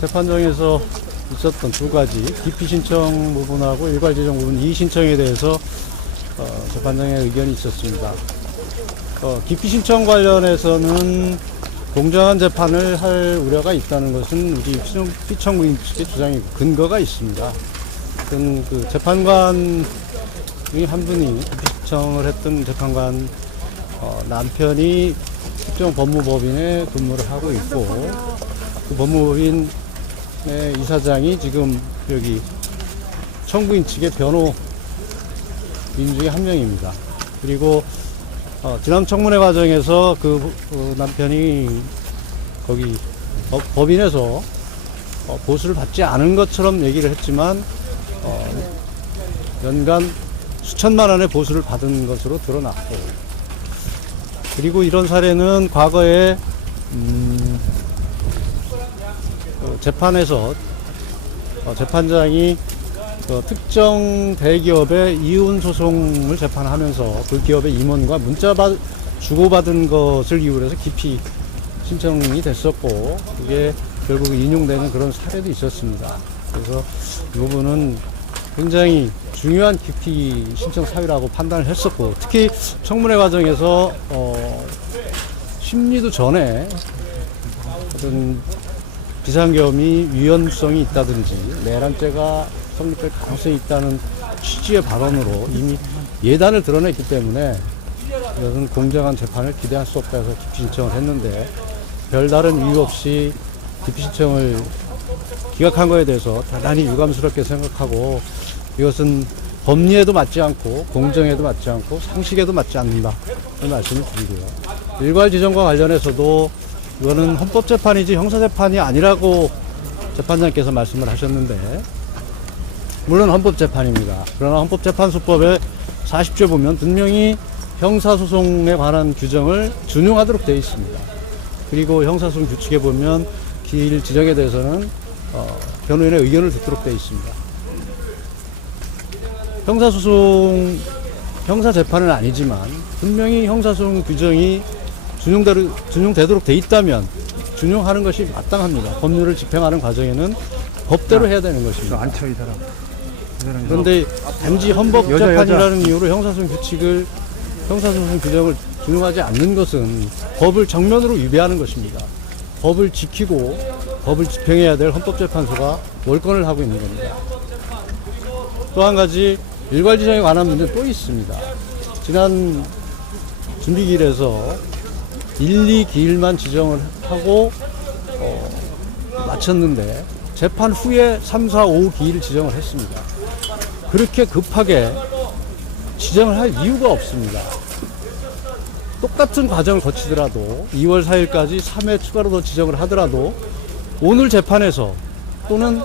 재판정에서 있었던 두 가지 기피 신청 부분하고 일괄 지정 부분 이의 신청에 대해서 재판장의 의견이 있었습니다. 기피 신청 관련해서는 공정한 재판을 할 우려가 있다는 것은 우리 피청구인 측의 주장이고 근거가 있습니다. 그 재판관이 한 분이 기피 신청을 했던 재판관 남편이 특정 법무법인에 근무를 하고 있고 그 법무법인의 이사장이 지금 여기 청구인 측의 변호인 중에 한 명입니다. 그리고 지난 청문회 과정에서 그 남편이 거기 법인에서 보수를 받지 않은 것처럼 얘기를 했지만 연간 수천만 원의 보수를 받은 것으로 드러났고, 그리고 이런 사례는 과거에 재판에서 재판장이 특정 대기업의 이혼 소송을 재판하면서 그 기업의 임원과 문자 주고받은 것을 이유로 해서 기피 신청이 됐었고, 그게 결국 인용되는 그런 사례도 있었습니다. 그래서 이 부분은 굉장히 중요한 기피 신청 사유라고 판단을 했었고, 특히 청문회 과정에서 심리도 전에 어떤 비상계엄이 위헌성이 있다든지 내란죄가 성립될 가능성이 있다는 취지의 발언으로 이미 예단을 드러냈기 때문에 이것은 공정한 재판을 기대할 수 없다 해서 기피 신청을 했는데, 별다른 이유 없이 기피 신청을 기각한 거에 대해서 대단히 유감스럽게 생각하고, 이것은 법리에도 맞지 않고 공정에도 맞지 않고 상식에도 맞지 않는다, 그런 말씀을 드리고요. 일괄 지정과 관련해서도 이거는 헌법재판이지 형사재판이 아니라고 재판장께서 말씀을 하셨는데, 물론 헌법재판입니다. 그러나 헌법재판소법의 40조 보면 분명히 형사소송에 관한 규정을 준용하도록 되어 있습니다. 그리고 형사소송 규칙에 보면 기일 지정에 대해서는 변호인의 의견을 듣도록 되어 있습니다. 형사재판은 아니지만 분명히 형사소송 규정이 준용되도록 돼 있다면 준용하는 것이 마땅합니다. 법률을 집행하는 과정에는 법대로 해야 되는 것입니다. 안 쳐, 이 사람. 그런데 단지 헌법재판이라는 이유로 형사소송 규정을 준용하지 않는 것은 법을 정면으로 위배하는 것입니다. 법을 지키고 법을 집행해야 될 헌법재판소가 월권을 하고 있는 겁니다. 또 한 가지 일괄 지정에 관한 문제는 또 있습니다. 지난 준비기일에서 1, 2기일만 지정을 하고 마쳤는데 재판 후에 3, 4, 5기일을 지정을 했습니다. 그렇게 급하게 지정을 할 이유가 없습니다. 똑같은 과정을 거치더라도 2월 4일까지 3회 추가로 더 지정을 하더라도 오늘 재판에서 또는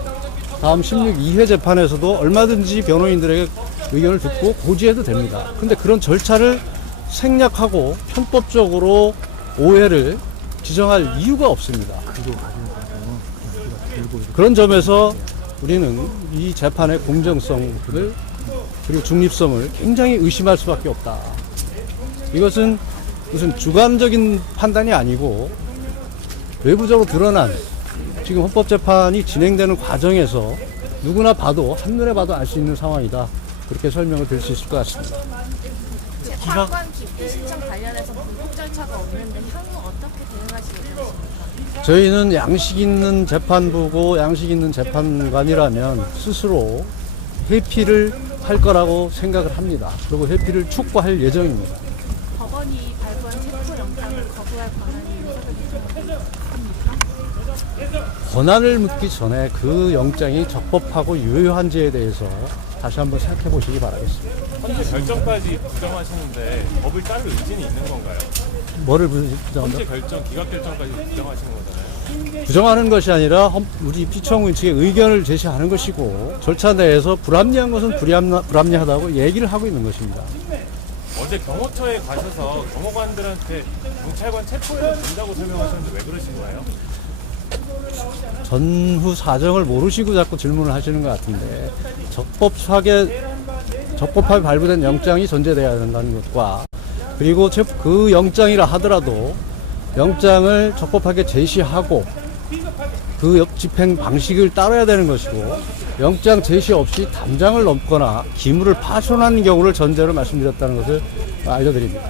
다음 16, 2회 재판에서도 얼마든지 변호인들에게 의견을 듣고 고지해도 됩니다. 근데 그런 절차를 생략하고 편법적으로 5회를 지정할 이유가 없습니다. 그런 점에서 우리는 이 재판의 공정성을 그리고 중립성을 굉장히 의심할 수밖에 없다. 이것은 무슨 주관적인 판단이 아니고 외부적으로 드러난 지금 헌법재판이 진행되는 과정에서 누구나 봐도 한눈에 봐도 알 수 있는 상황이다. 그렇게 설명을 드릴 수 있을 것 같습니다. 재판관 기피 신청 관련해서 불복 절차가 없는데 향후 어떻게 대응하실 예정이십니까? 저희는 양식 있는 재판부고 양식 있는 재판관이라면 스스로 회피를 할 거라고 생각을 합니다. 그리고 회피를 촉구할 예정입니다. 법원이 발부한 체포 영장을 거부할 권한이 있습니까? 권한을 묻기 전에 그 영장이 적법하고 유효한지에 대해서 다시 한번 생각해 보시기 바라겠습니다. 현재 결정까지 부정하시는데 법을 따를 의지는 있는 건가요? 뭐를 부정한다? 현재 결정, 기각 결정까지 부정하시는 거잖아요. 부정하는 것이 아니라 우리 피청구인 측의 의견을 제시하는 것이고, 절차 내에서 불합리한 것은 불합리하다고 얘기를 하고 있는 것입니다. 어제 경호처에 가셔서 경호관들한테 경찰관 체포해도 된다고 설명하셨는데 왜 그러신 거예요? 전후 사정을 모르시고 자꾸 질문을 하시는 것 같은데, 적법하게 발부된 영장이 전제되어야 된다는 것과, 그리고 그 영장이라 하더라도 영장을 적법하게 제시하고 그 집행 방식을 따라야 되는 것이고, 영장 제시 없이 담장을 넘거나 기물을 파손하는 경우를 전제로 말씀드렸다는 것을 알려드립니다.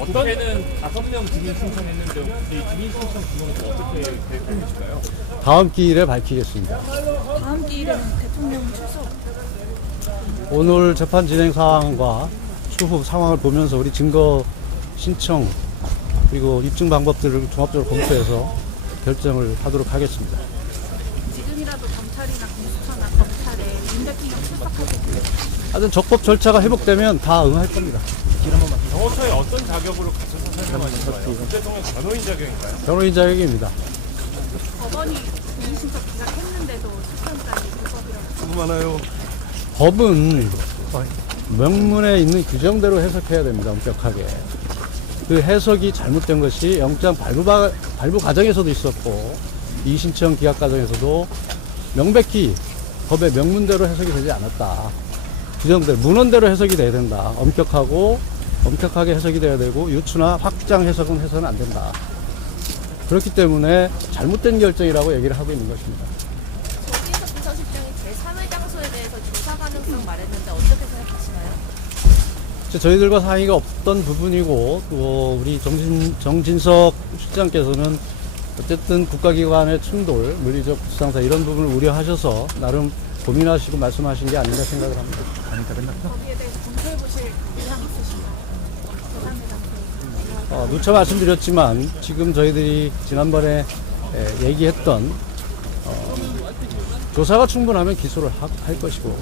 어떤 때는 5명 증인 신청했는데 이 증인 신청 규모는 어떻게 계획하고 계실까요? 다음 기일에 밝히겠습니다. 다음 기일에는 대통령 출석. 오늘 재판 진행 상황과 추후 상황을 보면서 우리 증거 신청 그리고 입증 방법들을 종합적으로 검토해서 결정을 하도록 하겠습니다. 지금이라도 경찰이나 공수처나 검찰에 윤 대통령 출석하실 텐데 하여튼 적법 절차가 회복되면 다 응할 겁니다. 경호처에 어떤 자격으로 가셔서 설명하신 거예요? 윤 대통령 변호인 자격인가요? 변호인 자격입니다. 법원이 이의 신청 기각했는데도 출석까지 불법이라고. 법은 명문에 있는 규정대로 해석해야 됩니다. 엄격하게. 그 해석이 잘못된 것이 영장 발부 과정에서도 있었고 이의신청 기각 과정에서도 명백히 법의 명문대로 해석이 되지 않았다. 규정대로 문헌대로 해석이 돼야 된다. 엄격하게 해석이 돼야 되고 유추나 확장 해석은 해서는 안 된다. 그렇기 때문에 잘못된 결정이라고 얘기를 하고 있는 것입니다. 조진석 비서실장이 제3의 장소에 대해서 조사 가능성 말했는데 어떻게 생각하시나요? 저희들과 상의가 없던 부분이고 또 우리 정진석 실장께서는 어쨌든 국가기관의 충돌, 물리적 불상사 이런 부분을 우려하셔서 나름 고민하시고 말씀하신 게 아닌가 생각을 합니다. 거기에 대해서 검토해 보실 의향 있으신가요? 제3의 장소. 누차 말씀드렸지만 지금 저희들이 지난번에 얘기했던 조사가 충분하면 기소를 할 것이고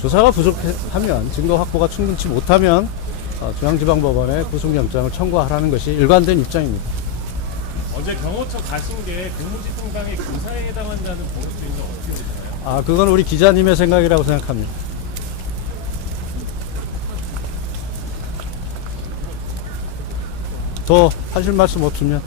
조사가 부족하면 증거 확보가 충분치 못하면 중앙지방법원에 구속영장을 청구하라는 것이 일관된 입장입니다. 어제 경호처 가신 게 공무집행방해 교사에 해당한다는 보고서인지 어떻게 보시나요? 그건 우리 기자님의 생각이라고 생각합니다. 더 하실 말씀 없으면